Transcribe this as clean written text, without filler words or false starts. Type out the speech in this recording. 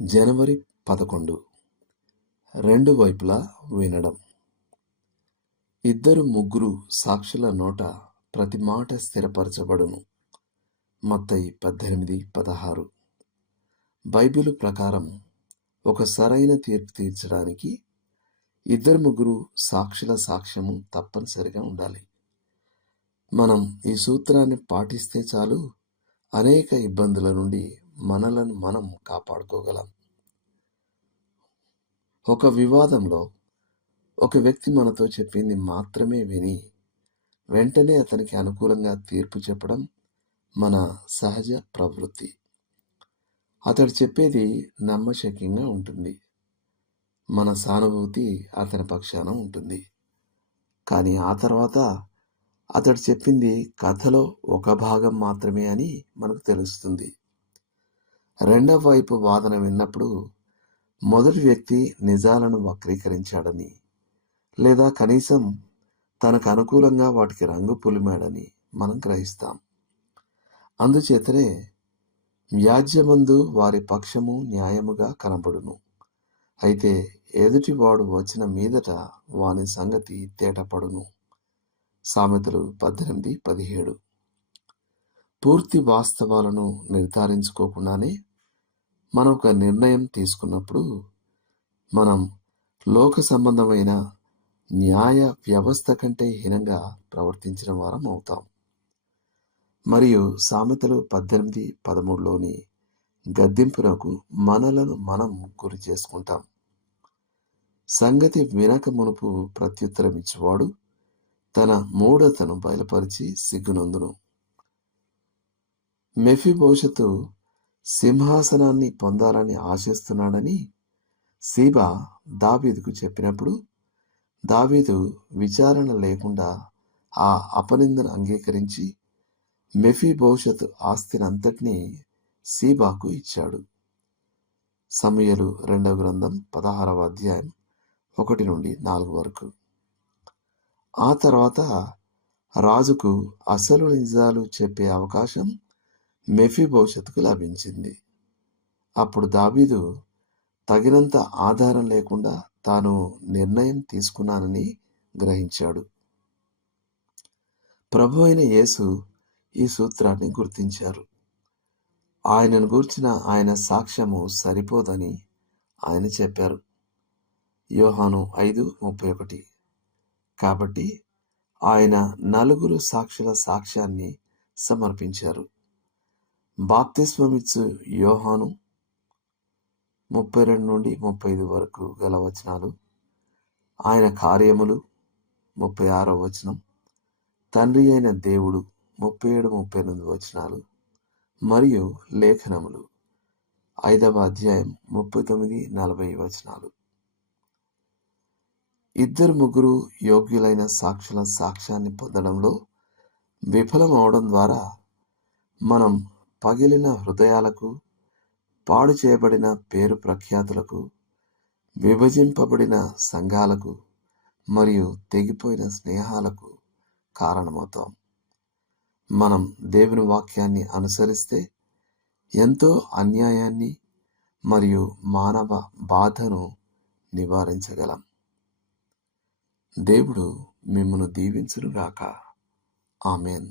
జనవరి 11. రెండు వైపులా వినడం. ఇద్దరు ముగ్గురు సాక్షుల నోట ప్రతి మాట స్థిరపరచబడును. మత్తయి 18:16. బైబిలు ప్రకారం ఒక సరైన తీర్పు తీర్చడానికి ఇద్దరు ముగ్గురు సాక్షుల సాక్ష్యము తప్పనిసరిగా ఉండాలి. మనం ఈ సూత్రాన్ని పాటిస్తే చాలు, అనేక ఇబ్బందుల నుండి మనలను మనం కాపాడుకోగలం. ఒక వివాదంలో ఒక వ్యక్తి మనతో చెప్పింది మాత్రమే విని వెంటనే అతనికి అనుకూలంగా తీర్పు చెప్పడం మన సహజ ప్రవృత్తి. అతడు చెప్పేది నమ్మశక్యంగా ఉంటుంది, మన సానుభూతి అతని పక్షాన ఉంటుంది. కానీ ఆ తర్వాత అతడు చెప్పింది కథలో ఒక భాగం మాత్రమే అని మనకు తెలుస్తుంది. రెండవ వైపు వాదన విన్నప్పుడు మొదటి వ్యక్తి నిజాలను వక్రీకరించాడని, లేదా కనీసం తనకు అనుకూలంగా వాటికి రంగు పులిమాడని మనం గ్రహిస్తాం. అందుచేతనే వ్యాజ్యమందు వారి పక్షము న్యాయముగా కనబడును, అయితే ఎదుటివాడు వచ్చిన మీదట వాని సంగతి తేటపడును. సామెతలు 18:17. పూర్తి వాస్తవాలను నిర్ధారించుకోకుండానే మనం ఒక నిర్ణయం తీసుకున్నప్పుడు మనం లోక సంబంధమైన న్యాయ వ్యవస్థ కంటే హీనంగా ప్రవర్తించిన వారం అవుతాం. మరియు సామెతలు 18:13లోని గద్దింపునకు మనలను మనం గురి చేసుకుంటాం. సంగతి వినక మునుపు ప్రత్యుత్తరమిచ్చువాడు తన మూఢతను బయలుపరిచి సిగ్గునందును. మెఫీబోషెతు సింహాసనాన్ని పొందాలని ఆశిస్తున్నాడని సీబా దావీదుకు చెప్పినప్పుడు దావీదు విచారణ లేకుండా ఆ అపనిందను అంగీకరించి మెఫీబోషెతు ఆస్తినంతటినీ సీబాకు ఇచ్చాడు. సమూయేలు 2వ గ్రంథం 16వ అధ్యాయం 1-4 వరకు. ఆ తర్వాత రాజుకు అసలు నిజాలు చెప్పే అవకాశం మెఫీబోషెతుకు లభించింది. అప్పుడు దావీదు తగినంత ఆధారం లేకుండా తాను నిర్ణయం తీసుకున్నానని గ్రహించాడు. ప్రభువైన యేసు ఈ సూత్రాన్ని గుర్తించారు. ఆయనను గూర్చిన ఆయన సాక్ష్యము సరిపోదని ఆయన చెప్పారు. యోహాను 5:31. కాబట్టి ఆయన 4 సాక్షుల సాక్ష్యాన్ని సమర్పించారు. బాప్తిస్మమిచ్చు యోహాను 32-35 వరకు గల వచనాలు, ఆయన కార్యములు 36వ వచనం, తండ్రి అయిన దేవుడు 37-38 వచనాలు, మరియు లేఖనములు 5వ అధ్యాయం 39-40 వచనాలు. ఇద్దరు ముగ్గురు యోగ్యులైన సాక్షుల సాక్ష్యాన్ని పొందడంలో విఫలమవడం ద్వారా మనం పగిలిన హృదయాలకు, పాడు చేయబడిన పేరు ప్రఖ్యాతులకు, విభజింపబడిన సంఘాలకు మరియు తెగిపోయిన స్నేహాలకు కారణమవుతాం. మనం దేవుని వాక్యాన్ని అనుసరిస్తే ఎంతో అన్యాయాన్ని మరియు మానవ బాధను నివారించగలం. దేవుడు మిమ్మును దీవించునుగాక. ఆమేన్.